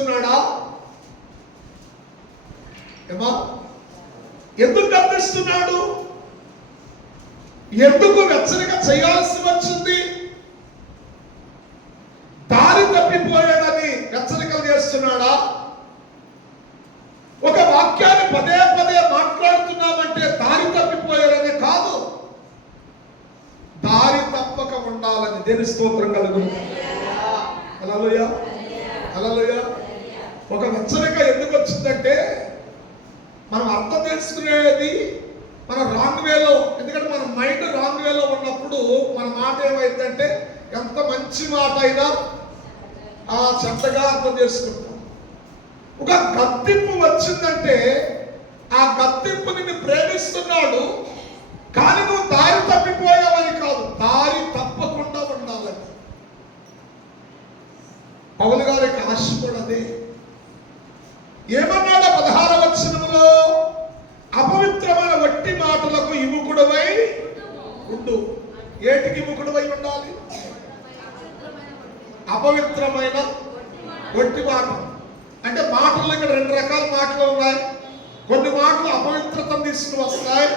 గద్దిస్తున్నాడా? ఏమా, ఎందుకు గద్దిస్తున్నాడు? ఎందుకు హెచ్చరిక చేయాల్సి వచ్చింది? దారి తప్పిపోయాడని హెచ్చరికలు చేస్తున్నాడా? ఒక వాక్యాన్ని పదే పదే మాట్లాడుతున్నామంటే దారి తప్పిపోయాడని కాదు, దారి తప్పక ఉండాలని. దేని స్తోత్రం కలుగును. హల్లెలూయా, హల్లెలూయా. ఒక హెచ్చరిక ఎందుకు వచ్చిందంటే మనం అర్థం చేసుకునేది మన రాంగ్ వేలో, ఎందుకంటే మన మైండ్ రాంగ్ వేలో ఉన్నప్పుడు మన మాట ఏమైందంటే ఎంత మంచి మాట అయినా చెడ్డగా అర్థం చేసుకుంటాం. ఒక గద్దింపు వచ్చిందంటే ఆ గద్దింపు నిన్ను ప్రేమిస్తున్నాడు, కానీ నువ్వు దారి తప్పిపోయావని కాదు, దారి తప్పకుండా ఉండాలని. పౌలు గారికి ఆశ కూడా అదే. ఏమన్నాడు 16వ వచనంలో? అపవిత్రమైన వట్టి మాటలకు విముఖుడవై ఉండు. ఏటికి విముఖుడవై ఉండాలి? అపవిత్రమైన వట్టి మాట అంటే మాటలు ఇక్కడ రెండు రకాల మాటలు ఉన్నాయి. కొన్ని మాటలు అపవిత్రతను తీసుకుని వస్తాయి,